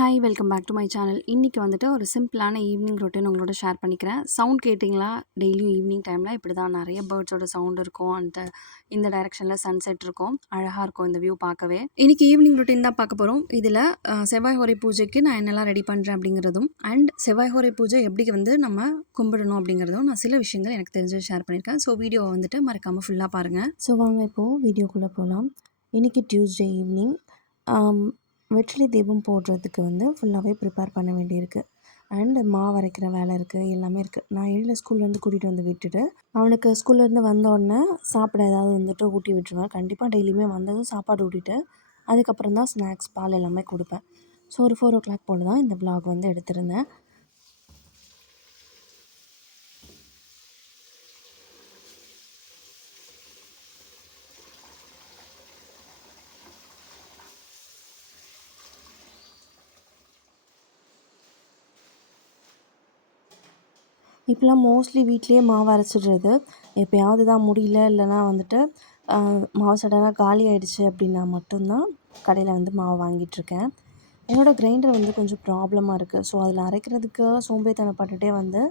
Hi welcome back to my channel. இன்றைக்கி வந்துட்டு ஒரு சிம்பிளான ஈவினிங் ரொட்டீன் உங்களோட ஷேர் பண்ணிக்கிறேன். சவுண்ட் கேட்டிங்களா? டெய்லியும் ஈவினிங் டைமில் இப்படி தான் நிறைய பேர்ட்ஸோட சவுண்ட் இருக்கும். இந்த டைரெக்ஷனில் சன்செட் இருக்கும். அழகாக இருக்கும் இந்த வியூ பார்க்கவே. இன்றைக்கி ஈவினிங் ரொட்டீன் தான் பார்க்க போகிறோம். இதில் செவ்வாய் ஹோரை பூஜைக்கு நான் என்னெல்லாம் ரெடி பண்ணுறேன் அப்படிங்கிறதும் அண்ட் செவ்வாய் ஹோரை பூஜை எப்படி வந்து நம்ம கும்பிடணும் அப்படிங்கிறதும் நான் சில விஷயங்கள் எனக்கு தெரிஞ்சு ஷேர் பண்ணியிருக்கேன். ஸோ வீடியோவை வந்துட்டு மறக்காமல் ஃபுல்லாக பாருங்கள். ஸோ வாங்க இப்போது வீடியோக்குள்ளே போகலாம். இன்றைக்கி டியூஸ்டே ஈவினிங் வெற்றிலை தீபம் போடுறதுக்கு வந்து ஃபுல்லாகவே ப்ரிப்பேர் பண்ண வேண்டியிருக்கு. அண்டு மாவு அரைக்கிற வேலை இருக்குது, எல்லாமே இருக்குது. நான் எழில ஸ்கூல்லேருந்து கூட்டிகிட்டு வந்து விட்டுட்டு அவனுக்கு ஸ்கூல்லேருந்து வந்தோடனே சாப்பிட ஏதாவது வந்துட்டு ஊட்டி விட்டுருவேன். கண்டிப்பாக டெய்லியுமே வந்ததும் சாப்பாடு ஊட்டிட்டு அதுக்கப்புறம் தான் ஸ்நாக்ஸ் பால் எல்லாமே கொடுப்பேன். ஸோ ஒரு 4 o'clock போல் தான் இந்த விலாக் வந்து எடுத்திருந்தேன். இப்போலாம் மோஸ்ட்லி வீட்லேயே மாவு அரைச்சிடுறது. எப்போயாவது தான் முடியல, இல்லைனா வந்துட்டு மாவு சடனாக காலி ஆகிடுச்சு அப்படின்னா மட்டும்தான் கடையில் வந்து மாவு வாங்கிட்டுருக்கேன். என்னோடய கிரைண்டர் வந்து கொஞ்சம் ப்ராப்ளமாக இருக்குது. ஸோ அதில் அரைக்கிறதுக்கு சோம்பேறித்தனப்பட்டுட்டே வந்து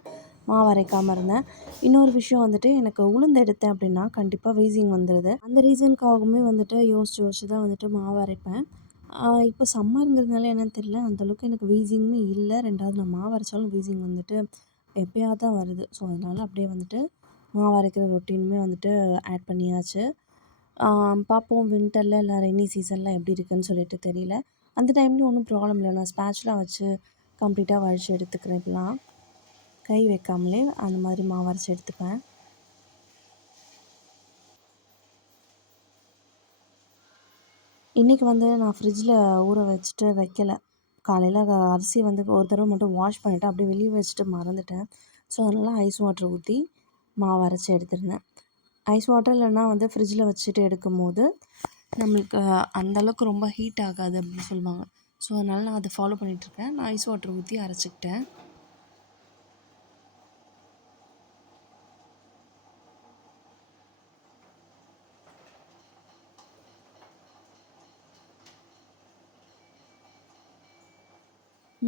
மாவு அரைக்காமல் இருந்தேன். இன்னொரு விஷயம் வந்துட்டு, எனக்கு உளுந்து எடுத்தேன் அப்படின்னா கண்டிப்பாக வீசிங் வந்துடுது. அந்த ரீசனுக்காகவுமே வந்துட்டு யோசிச்சு தான் வந்துட்டு மாவு அரைப்பேன். இப்போ சம்மருங்கிறதுனால என்னென்னு தெரியல, அந்தளவுக்கு எனக்கு வீசிங்குமே இல்லை. 2வது நான் மாவு அரைச்சாலும் வீசிங் வந்துட்டு எப்பயாவது தான் வருது. ஸோ அதனால் அப்படியே வந்துட்டு மாவு அரைக்கிற ரொட்டீனுமே வந்துட்டு ஆட் பண்ணியாச்சு. பார்ப்போம் வின்டரில் இல்லை ரெய்னி சீசனில் எப்படி இருக்குதுன்னு சொல்லிட்டு தெரியல. அந்த டைம்லேயும் ஒன்றும் ப்ராப்ளம் இல்லை. நான் ஸ்பேச்சுலா வச்சு கம்ப்ளீட்டாக வழித்து எடுத்துக்கிறேன். இப்போலாம் கை வைக்காமலே அந்த மாதிரி மாவு அரைச்சி எடுத்துப்பேன். இன்றைக்கி வந்து நான் ஃப்ரிட்ஜில் ஊற வச்சுட்டு வைக்கலை. காலையில் அரிசி வந்து ஒரு தடவை மட்டும் வாஷ் பண்ணிவிட்டு அப்படியே வெளியே வச்சுட்டு மறந்துட்டேன். ஸோ அதனால் ஐஸ் வாட்டர் ஊற்றி மாவு அரைச்சி எடுத்துருந்தேன். ஐஸ் வாட்டர் இல்லைன்னா வந்து ஃப்ரிட்ஜில் வச்சுட்டு எடுக்கும்போது நம்மளுக்கு அந்தளவுக்கு ரொம்ப ஹீட் ஆகாது அப்படின்னு சொல்லுவாங்க. ஸோ அதனால் நான் அதை ஃபாலோ பண்ணிகிட்ருக்கேன். நான் ஐஸ் வாட்டர் ஊற்றி அரைச்சிக்கிட்டேன்.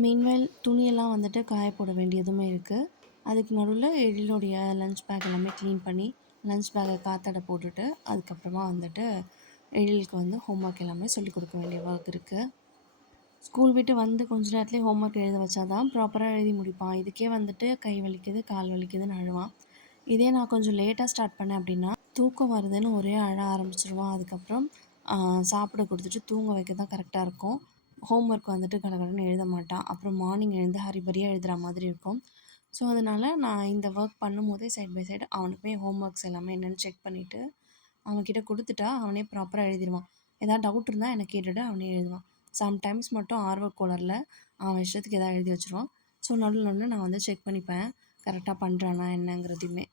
மீன்வேல் துணியெல்லாம் வந்துட்டு காய போட வேண்டியதுமே இருக்குது. அதுக்கு நடுவில் எழிலுடைய லஞ்ச் பேக் எல்லாமே க்ளீன் பண்ணி லஞ்ச் பேக்கை காத்தட போட்டுட்டு அதுக்கப்புறமா வந்துட்டு எழிலுக்கு வந்து ஹோம் ஒர்க் எல்லாமே சொல்லிக் கொடுக்க வேண்டிய ஒர்க் இருக்குது. ஸ்கூல் விட்டு வந்து கொஞ்ச நேரத்துலேயே ஹோம் ஒர்க் எழுத வச்சா தான் ப்ராப்பராக எழுதி முடிப்பான். இதுக்கே வந்துட்டு கை வலிக்குது, கால் வலிக்குதுன்னு அழுவான். இதே நான் கொஞ்சம் லேட்டாக ஸ்டார்ட் பண்ணேன் அப்படின்னா தூக்கம் வருதுன்னு ஒரே அழ ஆரம்பிச்சிருவான். அதுக்கப்புறம் சாப்பிட கொடுத்துட்டு தூங்க வைக்க தான் கரெக்டாக இருக்கும். ஹோம் ஒர்க் வந்துட்டு கடகடன்னு எழுத மாட்டான். அப்புறம் மார்னிங் எழுந்து ஹரிபரியாக எழுதுகிற மாதிரி இருக்கும். ஸோ அதனால் நான் இந்த ஒர்க் பண்ணும்போதே சைட் பை சைடு அவனுக்குமே ஹோம் ஒர்க்ஸ் எல்லாமே என்னென்னு செக் பண்ணிவிட்டு அவன்கிட்ட கொடுத்துட்டா அவனே ப்ராப்பராக எழுதிடுவான். ஏதாவது டவுட் இருந்தால் என்னை கேட்டுவிட்டு அவனே எழுதுவான். சம்டைம்ஸ் மட்டும் ஆர்வக்கோளாறில் அவன் இஷ்டத்துக்கு எதாவது எழுதி வச்சுருவான். ஸோ நடுவில் நான் வந்து செக் பண்ணிப்பேன் கரெக்டாக பண்ணுறானா என்னங்கிறதையுமே.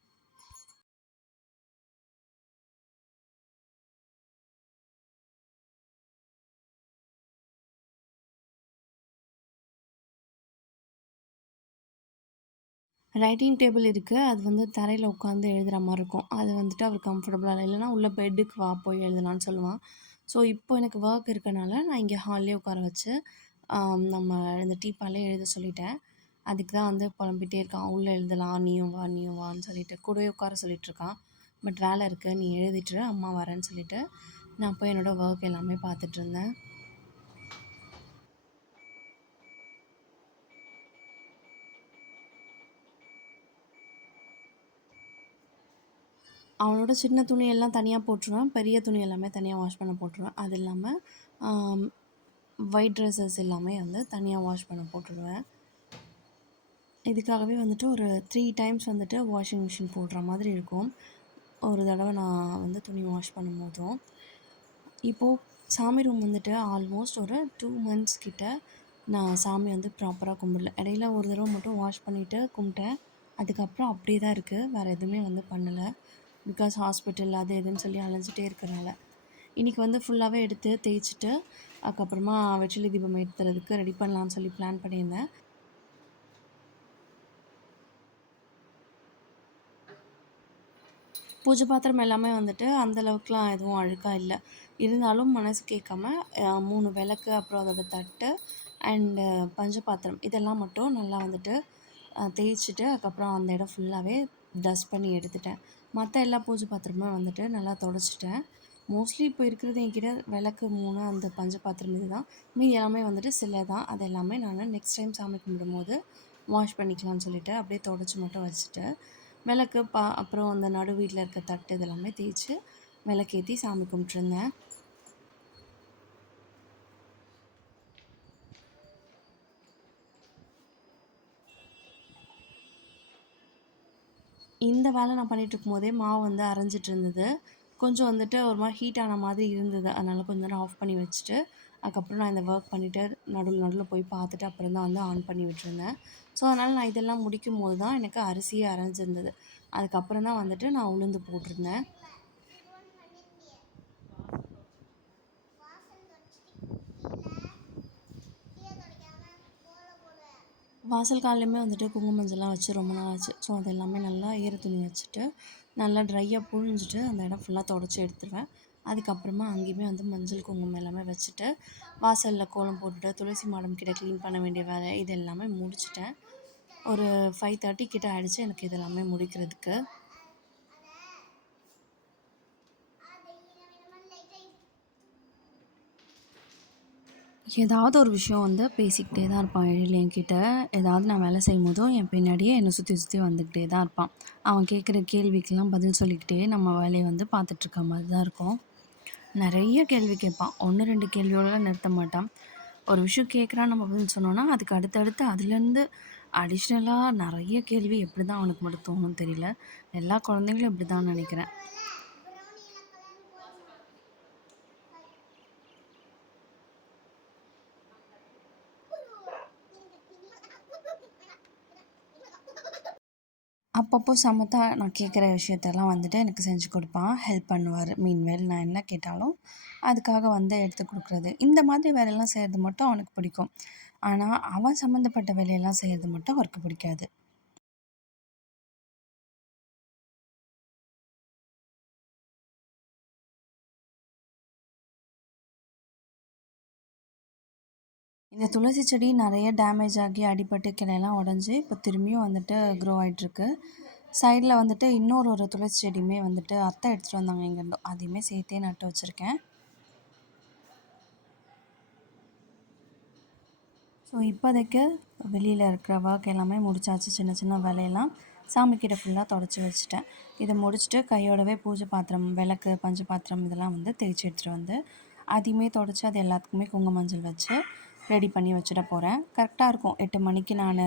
ரைட்டிங் டேபிள் இருக்குது. அது வந்து தரையில் உட்காந்து எழுதுகிற மாதிரி இருக்கும். அது வந்துட்டு அவர் கம்ஃபர்டபுளாக இல்லைன்னா உள்ள பெட்டுக்கு வா போய் எழுதலான்னு சொல்லுவான். ஸோ இப்போ எனக்கு ஒர்க் இருக்கனால நான் இங்கே ஹால்லேயே உட்கார வச்சு நம்ம இந்த டீப்பாலே எழுத சொல்லிட்டேன். அதுக்கு தான் வந்து புலம்பிகிட்டே இருக்கான். உள்ளே எழுதலாம், நீயும் வா நீயும் வான்னு சொல்லிட்டு கூடவே உட்கார சொல்லிகிட்ருக்கான். பட் வேலை இருக்குது, நீ எழுதிட்டுரு, அம்மா வரேன்னு சொல்லிவிட்டு நான் போய் என்னோடய ஒர்க் எல்லாமே பார்த்துட்ருந்தேன். அவனோட சின்ன துணியெல்லாம் தனியாக போட்டுருவேன். பெரிய துணி எல்லாமே தனியாக வாஷ் பண்ண போட்டுருவேன். அது இல்லாமல் ஒயிட் ட்ரெஸ்ஸஸ் எல்லாமே வந்து தனியாக வாஷ் பண்ண போட்டுடுவேன். இதுக்காகவே வந்துட்டு ஒரு 3 டைம்ஸ் வந்துட்டு வாஷிங் மிஷின் போடுற மாதிரி இருக்கும். ஒரு தடவை நான் வந்து துணி வாஷ் பண்ணும்போதும். இப்போது சாமி ரூம் வந்துட்டு ஆல்மோஸ்ட் ஒரு 2 months கிட்ட நான் சாமி வந்து ப்ராப்பராக கும்பிடல. இடையில ஒரு தடவை மட்டும் வாஷ் பண்ணிவிட்டு கும்பிட்டேன். அதுக்கப்புறம் அப்படியே தான் இருக்குது. வேறு எதுவுமே வந்து பண்ணலை. பிகாஸ் ஹாஸ்பிட்டல் அது இதுன்னு சொல்லி அலைஞ்சிட்டே இருக்கிறனால. இன்றைக்கி வந்து ஃபுல்லாகவே எடுத்து தேய்ச்சிட்டு அதுக்கப்புறமா வெற்றிலை தீபம் ஏற்றுறதுக்கு ரெடி பண்ணலான்னு சொல்லி பிளான் பண்ணியிருந்தேன். பூஜை பாத்திரம் எல்லாமே வந்துட்டு அந்த அளவுக்குலாம் எதுவும் அழுக்கா இல்ல. இருந்தாலும் மனசு கேட்காம 3 விளக்கு, அப்புறம் அதோட தட்டு அண்டு பஞ்ச பாத்திரம் இதெல்லாம் மட்டும் நல்லா வந்துட்டு தேய்ச்சுட்டு, அதுக்கப்புறம் அந்த இடம் ஃபுல்லாவே டஸ்ட் பண்ணி எடுத்துட்டேன். மத்த எல்லா பூஜை பாத்திரமும் வந்துட்டு நல்லா தொடச்சுட்டேன். மோஸ்ட்லி இப்போ இருக்கிறது என்கிட்ட விளக்கு 3 அந்த பஞ்ச பாத்திரம் இதுதான். மீதி எல்லாமே வந்துட்டு சிலை தான். அது எல்லாமே நானு நெக்ஸ்ட் டைம் சாமி கும்பிடும்போது வாஷ் பண்ணிக்கலாம்னு சொல்லிட்டு, அப்படியே தொடச்சு மட்டும் வச்சுட்டு, விளக்கு அப்புறம் அந்த நடு வீட்ல இருக்க தட்டு இதெல்லாமே தேய்ச்சு, விளக்கேத்தி சாமி கும்பிட்டுருந்தேன். இந்த வேலை நான் பண்ணிட்டுருக்கும்போதே மாவு வந்து அரைஞ்சிட்டு இருந்தது. கொஞ்சம் வந்துட்டு ஒரு மாரி ஹீட் ஆன மாதிரி இருந்தது. அதனால கொஞ்ச நேரம் ஆஃப் பண்ணி வச்சுட்டு, அதுக்கப்புறம் நான் இந்த ஒர்க் பண்ணிட்டு நடுவுல நடுவுல போய் பார்த்துட்டு அப்புறம் தான் வந்து ஆன் பண்ணி விட்டுருந்தேன். ஸோ, அதனால நான் இதெல்லாம் முடிக்கும்போது தான் எனக்கு அரிசியே அரைஞ்சிருந்தது. அதுக்கப்புறம் தான் வந்துட்டு நான் உளுந்து போட்டிருந்தேன். வாசல் கால்லையுமே வந்துட்டு குங்கும மஞ்சள்லாம் வச்சு ரொம்ப நாள் ஆச்சு. ஸோ, அது எல்லாமே நல்லா ஈர துணி வச்சுட்டு, நல்லா ட்ரையா புழிஞ்சிட்டு அந்த இடம் ஃபுல்லா தொடச்சு எடுத்துருவேன். அதுக்கப்புறமா அங்கேயுமே வந்து மஞ்சள், குங்குமம் எல்லாமே வச்சுட்டு, வாசல்ல கோலம் போட்டுட்டு, துளசி மாடம் கிட்ட க்ளீன் பண்ண வேண்டிய வேலை இது எல்லாமே முடிச்சுட்டேன். ஒரு 5:30 கிட்ட ஆயிடுச்சு எனக்கு இது எல்லாமே முடிக்கிறதுக்கு. ஏதாவது ஒரு விஷயம் வந்து பேசிக்கிட்டே தான் இருப்பான் எழில் என்கிட்ட. ஏதாவது நான் வேலை செய்யும்போதும் என் பின்னாடியே என்னை சுற்றி சுற்றி வந்துக்கிட்டே தான் இருப்பான். அவன் கேட்குற கேள்விக்கெல்லாம் பதில் சொல்லிக்கிட்டே நம்ம வேலையை வந்து பார்த்துட்ருக்க மாதிரி தான் இருக்கும். நிறைய கேள்வி கேட்பான். 1, 2 கேள்வியோடலாம் நிறுத்த மாட்டான். ஒரு விஷயம் கேட்குறான் நம்ம பதில் சொன்னோன்னா, அதுக்கு அடுத்தடுத்து அதுலேருந்து அடிஷ்னலாக நிறைய கேள்வி எப்படி தான் அவனுக்கு மட்டும் தோணும்னு தெரியல. எல்லா குழந்தைங்களும் இப்படி தான் நினைக்கிறேன். அப்பப்போ சமத்தா நான் கேட்குற விஷயத்தெல்லாம் வந்துட்டு எனக்கு செஞ்சு கொடுப்பான். ஹெல்ப் பண்ணுவார். மீன்வேல் நான் என்ன கேட்டாலும் அதுக்காக வந்து எடுத்து கொடுக்குறது. இந்த மாதிரி வேலையெல்லாம் செய்கிறது மட்டும் அவனுக்கு பிடிக்கும். ஆனால் அவன் சம்மந்தப்பட்ட வேலையெல்லாம் செய்கிறது மட்டும் அவருக்கு பிடிக்காது. இந்த துளசி செடி நிறைய டேமேஜ் ஆகி அடிபட்டு கிளையெல்லாம் உடஞ்சி இப்போ திரும்பியும் வந்துட்டு க்ரோ ஆகிட்டுருக்கு. சைடில் வந்துட்டு ஒரு துளசி செடியுமே வந்துட்டு அத்தை எடுத்துகிட்டு வந்தாங்க இங்கேருந்தோ. அதையுமே சேர்த்தே நட்டு வச்சுருக்கேன். ஸோ இப்போதைக்கு வெளியில் இருக்கிற ஒர்க் எல்லாமே முடிச்சாச்சு. சின்ன சின்ன வேலையெல்லாம் சாமிக்கிட்ட ஃபுல்லாக தொடச்சி வச்சுட்டேன். இதை முடிச்சுட்டு கையோடவே பூஜை பாத்திரம், விளக்கு, பஞ்ச பாத்திரம் இதெல்லாம் வந்து தேய்ச்சி எடுத்துகிட்டு வந்து அதையுமே தொடச்சி அது எல்லாத்துக்குமே குங்கும மஞ்சள் வச்சு ரெடி பண்ணி வச்சுட போகிறேன். கரெக்டாக இருக்கும் 8 மணிக்கு நான்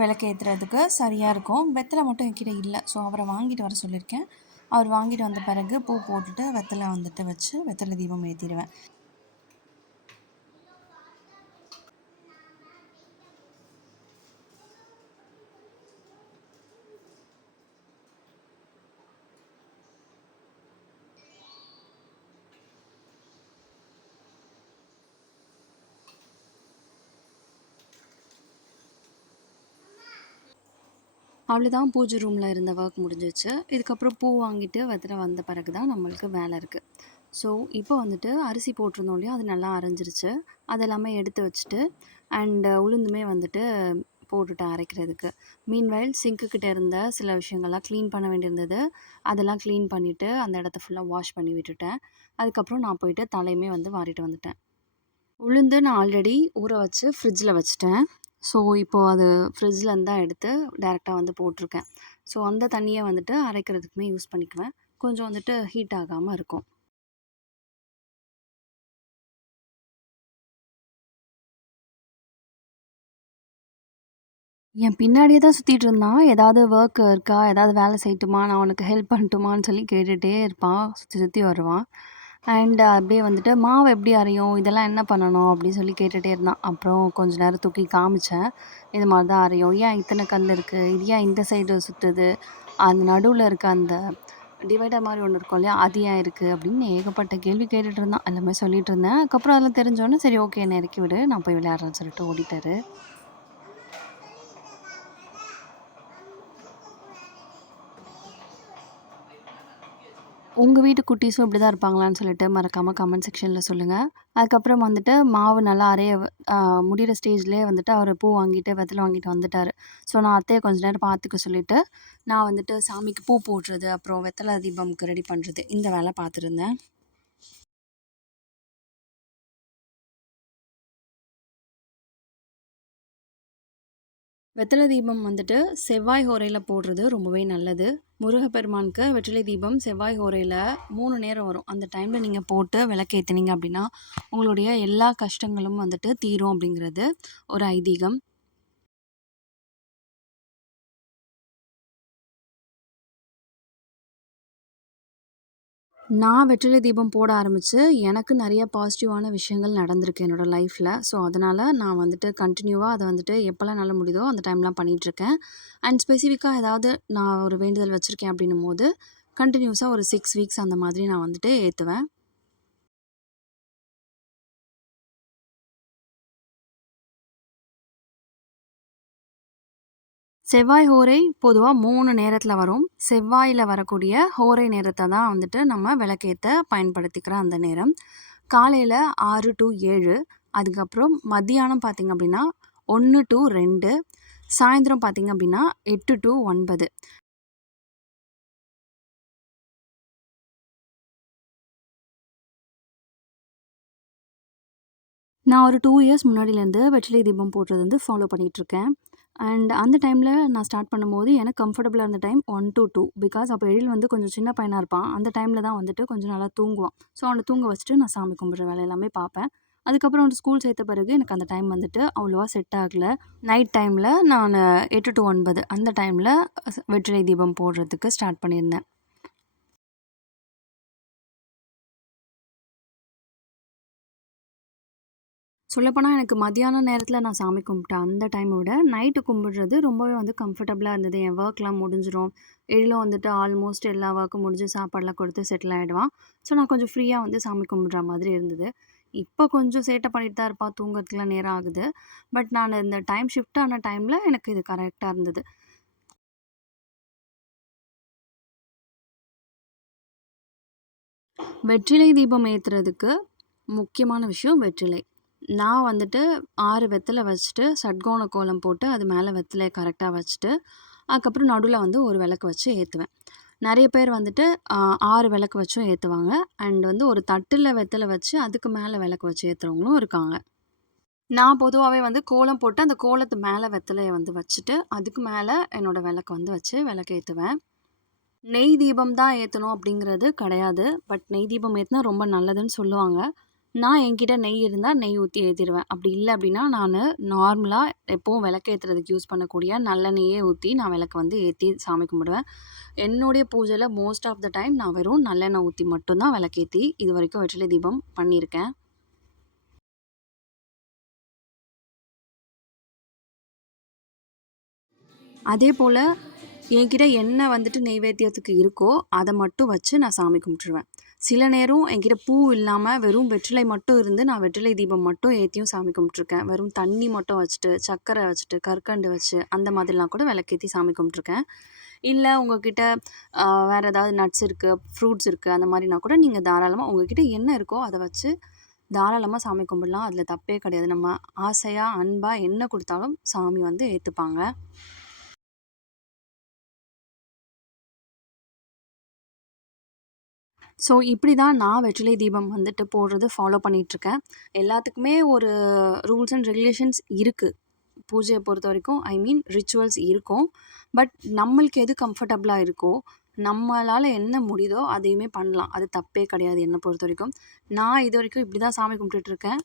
விளக்கு ஏற்றுறதுக்கு சரியாக இருக்கும். வெத்தலை மட்டும் என்கிட்ட இல்லை. ஸோ அவரை வாங்கிட்டு வர சொல்லியிருக்கேன். அவர் வாங்கிட்டு வந்த பிறகு பூ போட்டுட்டு வெத்தலை வந்துட்டு வச்சு வெத்தலை தீபம் ஏற்றிடுவேன். அவ்வளோதான், பூஜை ரூமில் இருந்த ஒர்க் முடிஞ்சிச்சு. இதுக்கப்புறம் பூ வாங்கிட்டு வெத்தலை வந்த பிறகு தான் நம்மளுக்கு வேலை இருக்குது. ஸோ இப்போ வந்துட்டு அரிசி போட்டிருந்தோம் இல்லையா, அது நல்லா அரைஞ்சிருச்சு. அதெல்லாமே எடுத்து வச்சுட்டு உளுந்துமே வந்துட்டு போட்டுட்டேன் அரைக்கிறதுக்கு. மீன்வைல் சிங்க்குக்கிட்ட இருந்த சில விஷயங்கள்லாம் க்ளீன் பண்ண வேண்டியிருந்தது. அதெல்லாம் க்ளீன் பண்ணிவிட்டு அந்த இடத்த ஃபுல்லாக வாஷ் பண்ணி விட்டுட்டேன். அதுக்கப்புறம் நான் போயிட்டு தலையுமே வந்து வாரிட்டு வந்துட்டேன். உளுந்து நான் ஆல்ரெடி ஊற வச்சு ஃப்ரிட்ஜில் வச்சுட்டேன். ஸோ இப்போது அது ஃப்ரிட்ஜ்லேருந்து தான் எடுத்து டேரெக்டாக வந்து போட்டிருக்கேன். ஸோ அந்த தண்ணியை வந்துட்டு அரைக்கிறதுக்குமே யூஸ் பண்ணிக்குவேன். கொஞ்சம் வந்துட்டு ஹீட் ஆகாமல் இருக்கும். என் பின்னாடியே தான் சுற்றிட்டு இருந்தான். ஏதாவது ஒர்க் இருக்கா? ஏதாவது வேலை செய்யட்டுமா? நான் உனக்கு ஹெல்ப் பண்ணட்டுமான்னு சொல்லி கேட்டுகிட்டே இருப்பான். சுற்றி சுற்றி வருவான். அப்படியே வந்துட்டு மாவு எப்படி அரையும்? இதெல்லாம் என்ன பண்ணணும்? அப்படின்னு சொல்லி கேட்டுகிட்டே இருந்தான். அப்புறம் கொஞ்ச நேரம் தூக்கி காமிச்சேன். இது மாதிரி தான் அரையும். ஏன் இத்தனை கல் இருக்குது? இது ஏன் இந்த சைடு சுற்றுது? அந்த நடுவில் இருக்க அந்த டிவைடர் மாதிரி ஒன்று இருக்கும் இல்லையா? அது ஏன் இருக்குது? அப்படின்னு ஏகப்பட்ட கேள்வி கேட்டுட்டு இருந்தான். எல்லாமே சொல்லிட்டு இருந்தேன். அதுக்கப்புறம் அதெல்லாம் தெரிஞ்சோடனே சரி ஓகே, என்னை இறக்கி விடு, நான் போய் விளையாடுறேன்னு சொல்லிட்டு ஓடிட்டாரு. உங்க வீட்டு குட்டீஸும் இப்படி தான் இருப்பாங்களான்னு சொல்லிட்டு மறக்காம கமெண்ட் செக்ஷன்ல சொல்லுங்க. அதுக்கப்புறம் வந்துட்டு மாவு நல்லா அரைய முடியிற ஸ்டேஜ்லயே வந்துட்டு அவரு பூ வாங்கிட்டு, வெத்தல வாங்கிட்டு வந்துட்டாரு. ஸோ நான் அத்தைய கொஞ்ச நேரம் பார்த்துக்க சொல்லிட்டு, நான் வந்துட்டு சாமிக்கு பூ போடுறது, அப்புறம் வெத்தல தீபம்க்கு ரெடி பண்றது, இந்த வேல பார்த்துருந்தேன். வெத்தல தீபம் வந்துட்டு செவ்வாய் ஹோரையில போடுறது ரொம்பவே நல்லது. முருகப்பெருமானுக்கு வெற்றிலை தீபம் செவ்வாய் ஹோரையில 3 நேரம் வரும். அந்த டைம்ல நீங்க போட்டு விளக்கேத்துனீங்க அப்படின்னா, உங்களுடைய எல்லா கஷ்டங்களும் வந்துட்டு தீரும் அப்படிங்கிறது ஒரு ஐதீகம். நான் வெற்றிலை தீபம் போட ஆரம்பிச்சு, எனக்கு நெறைய பாசிட்டிவான விஷயங்கள் நடந்திருக்கு என்னோட லைஃப்ல. ஸோ, அதனால நான் வந்துட்டு கன்டினியூவா அத வந்துட்டு எப்பலாம் என்னால முடியுதோ, அந்த டைம்லாம் பண்ணிட்டுருக்கேன். அண்ட் ஸ்பெசிஃபிக்கா ஏதாவது நான் ஒரு வேண்டுதல் வச்சிருக்கேன் அப்படின்னும்போது, கன்டினியூஸா ஒரு 6 வீக்ஸ் அந்த மாதிரி நான் வந்துட்டு ஏத்துவேன். செவ்வாய் ஹோரை பொதுவா 3 நேரத்தில வரும். செவ்வாயில வரக்கூடிய ஹோரை நேரத்த தான் வந்துட்டு நம்ம விளக்கேத்த பயன்படுத்திக்கிற அந்த நேரம். காலையில 6 டூ 7, அதுக்கப்புறம் மத்தியானம் பார்த்தீங்க அப்படின்னா 1 டூ 2, சாயந்தரம் பார்த்தீங்க அப்படின்னா 8 டூ 9. நான் ஒரு 2 இயர்ஸ் முன்னாடிலேருந்து வெற்றிலை தீபம் போடுறது வந்து ஃபாலோ பண்ணிகிட்ருக்கேன். அண்ட் அந்த டைமில நான் ஸ்டார்ட் பண்ணும்போது எனக்கு கம்ஃபர்டபுளா இருந்த டைம் 1 டூ 2. பிகாஸ் அப்போ எழில் வந்து கொஞ்சம் சின்ன பையனா இருப்பான். அந்த டைமில தான் வந்துட்டு கொஞ்சம் நல்லா தூங்குவான். ஸோ அவன தூங்க வச்சுட்டு நான் சாமி கும்பிடுற வேலை எல்லாமே பார்ப்பேன். அதுக்கப்புறம் வந்து ஸ்கூல் சேர்த்த பிறகு எனக்கு அந்த டைம் வந்துட்டு அவ்வளோவா செட் ஆகல. நைட் டைமில நானு 8 டூ 9 அந்த டைமில வெற்றிலை தீபம் போடுறதுக்கு ஸ்டார்ட் பண்ணியிருந்தேன். சொல்லப்போனா எனக்கு மதியான நேரத்தில நான் சாமி கும்பிட்டேன் அந்த டைம விட, நைட்டு கும்பிடுறது ரொம்பவே வந்து கம்ஃபர்டபுளா இருந்தது. என் ஒர்க்லாம் முடிஞ்சிரும். எழிலும் வந்துட்டு ஆல்மோஸ்ட் எல்லா ஒர்க்கும் முடிஞ்சு சாப்பாடுலாம் கொடுத்து செட்டில் ஆயிடுவான். ஸோ நான் கொஞ்சம் ஃப்ரீயா வந்து சாமி கும்பிடுற மாதிரி இருந்தது. இப்போ கொஞ்சம் சேட்டை பண்ணிட்டு தான் இருப்பான். தூங்குறதுக்குலாம் நேரம் ஆகுது. பட் நான் இந்த டைம் ஷிஃப்ட் ஆன டைம்ல எனக்கு இது கரெக்ட்டா இருந்தது. வெற்றிலை தீபம் ஏத்துறதுக்கு முக்கியமான விஷயம் வெற்றிலை. நான் வந்துட்டு 6 வெத்தல வச்சுட்டு, ஷட்கோண கோலம் போட்டு, அது மேல வெத்தலைய கரெக்ட்டா வச்சுட்டு, அதுக்கப்புறம் நடுவுல வந்து ஒரு விளக்கு வச்சு ஏத்துவேன். நெறைய பேர் வந்துட்டு அ 6 விளக்கு வச்சும் ஏத்துவாங்க. அண்ட் வந்து ஒரு தட்டுல வெத்தல வச்சு, அதுக்கு மேல விளக்கு வச்சு ஏத்துறவங்களும் இருக்காங்க. நான் பொதுவாவே வந்து கோலம் போட்டு, அந்த கோலத்து மேல வெத்தலைய வந்து வச்சுட்டு, அதுக்கு மேல என்னோட விளக்க வந்து வச்சு விளக்கேத்துவேன். நெய் தீபம் தான் ஏத்தணும் அப்படிங்கிறது கிடையாது. பட் நெய் தீபம் ஏத்துனா ரொம்ப நல்லதுன்னு சொல்லுவாங்க. நான் என்கிட்ட நெய் இருந்தா நெய் ஊத்தி ஏத்திருவேன். அப்படி இல்ல அப்படின்னா, நானு நார்மலா எப்பவும் விளக்கேத்துறதுக்கு யூஸ் பண்ணக்கூடிய நல்லெண்ணெயே ஊத்தி நான் விளக்க வந்து ஏத்தி சாமி கும்பிடுவேன். என்னுடைய பூஜையில மோஸ்ட் ஆஃப் த டைம் நான் வெறும் நல்லெண்ணெய் ஊத்தி மட்டும் தான் விளக்கேத்தி இதுவரைக்கும் வெற்றிலை தீபம் பண்ணியிருக்கேன். அதேபோல என்கிட்ட என்ன வந்துட்டு நெய்வேத்தியத்துக்கு இருக்கோ, அத மட்டும் வச்சு நான் சாமி கும்பிட்டுருவேன். சில நேரம் என்கிட்ட பூ இல்லாம வெறும் வெற்றிலை மட்டும் இருந்து, நான் வெற்றிலை தீபம் மட்டும் ஏத்தியும் சாமி கும்பிட்டுருக்கேன். வெறும் தண்ணி மட்டும் வச்சுட்டு, சர்க்கரை வச்சுட்டு, கற்கண்டு வச்சு, அந்த மாதிரிலாம் கூட விளக்கேத்தி சாமி கும்பிட்டுருக்கேன். இல்ல உங்ககிட்ட வேற ஏதாவது நட்ஸ் இருக்கு, ஃப்ரூட்ஸ் இருக்கு, அந்த மாரினா கூட நீங்க தாராளமா உங்ககிட்ட என்ன இருக்கோ அத வச்சு தாராளமா சாமி கும்பிடலாம். அதில தப்பே கிடையாது. நம்ம ஆசையா, அன்பா என்ன குடுத்தாலும் சாமி வந்து ஏத்துப்பாங்க. ஸோ, இப்படி தான் நான் வெற்றிலை தீபம் வந்துட்டு போடுறது ஃபாலோ பண்ணிட்டுருக்கேன். எல்லாத்துக்குமே ஒரு ரூல்ஸ் அண்ட் ரெகுலேஷன்ஸ் இருக்கு. பூஜைய பொறுத்தவரைக்கும் ஐ மீன் ரிச்சுவல்ஸ் இருக்கும். பட் நம்மளுக்கு எது கம்ஃபர்டபுளா இருக்கோ, நம்மளால என்ன முடியுதோ அதையுமே பண்ணலாம். அது தப்பே கிடையாது என்ன பொறுத்தவரைக்கும். நான் இதுவரைக்கும் இப்படி தான் சாமி கும்பிட்டுட்டுருக்கேன்.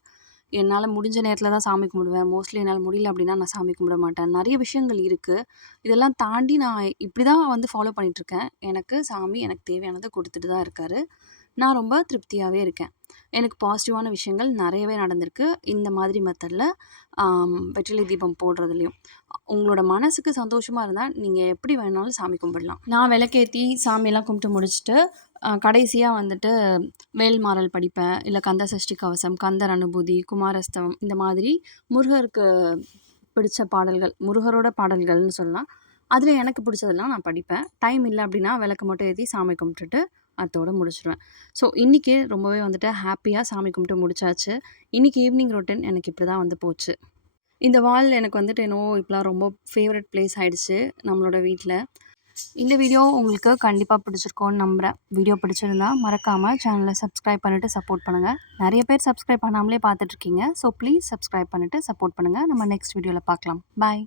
என்னால முடிஞ்ச நேரத்தில தான் சாமி கும்பிடுவேன். மோஸ்ட்லி என்னால முடியல அப்படின்னா நான் சாமி கும்பிட மாட்டேன். நெறைய விஷயங்கள் இருக்கு. இதெல்லாம் தாண்டி நான் இப்படி தான் வந்து ஃபாலோ பண்ணிட்டுருக்கேன். எனக்கு சாமி எனக்கு தேவையானத குடுத்துட்டு தான் இருக்காரு. நான் ரொம்ப திருப்தியாவே இருக்கேன். எனக்கு பாசிட்டிவான விஷயங்கள் நெறையவே நடந்திருக்கு. இந்த மாதிரி மெத்தட்ல வெற்றிலை தீபம் போடுறதுலயும். உங்களோட மனசுக்கு சந்தோஷமா இருந்தா, நீங்க எப்படி வேணாலும் சாமி கும்பிடலாம். நான் விளக்கேத்தி சாமியெல்லாம் கும்பிட்டு முடிச்சுட்டு, கடைசியா வந்துட்டு வேல்மாறல் படிப்பேன். இல்ல கந்த சஷ்டி கவசம், கந்தர் அனுபூதி, குமாரஸ்தவம் இந்த மாதிரி முருகருக்கு பிடிச்ச பாடல்கள், முருகரோட பாடல்கள்னு சொல்லலாம். அதில எனக்கு பிடிச்சதெல்லாம் நான் படிப்பேன். டைம் இல்ல அப்படின்னா விளக்கு மட்டும் ஏத்தி சாமி கும்பிட்டுட்டு அத்தோட முடிச்சுருவேன். ஸோ இன்னைக்கு ரொம்பவே வந்துட்டு ஹேப்பியா சாமி கும்பிட்டு முடிச்சாச்சு. இன்னைக்கு ஈவினிங் ரொட்டீன் எனக்கு இப்படி தான் வந்து போச்சு. இந்த வால் எனக்கு வந்துட்டு என்னவோ இப்பலாம் ரொம்ப ஃபேவரட் பிளேஸ் ஆயிடுச்சு நம்மளோட வீட்ல. இந்த வீடியோ உங்களுக்கு கண்டிப்பா பிடிச்சிருக்கும்னு நம்புறேன். வீடியோ பிடிச்சிருந்தா மறக்காம சேனலை சப்ஸ்கிரைப் பண்ணிட்டு சப்போர்ட் பண்ணுங்க. நெறைய பேர் சப்ஸ்கிரைப் பண்ணாமலே பார்த்துட்டு இருக்கீங்க. ஸோ ப்ளீஸ் சப்ஸ்கிரைப் பண்ணிட்டு சப்போர்ட் பண்ணுங்க. நம்ம நெக்ஸ்ட் வீடியோல பார்க்கலாம். பாய்.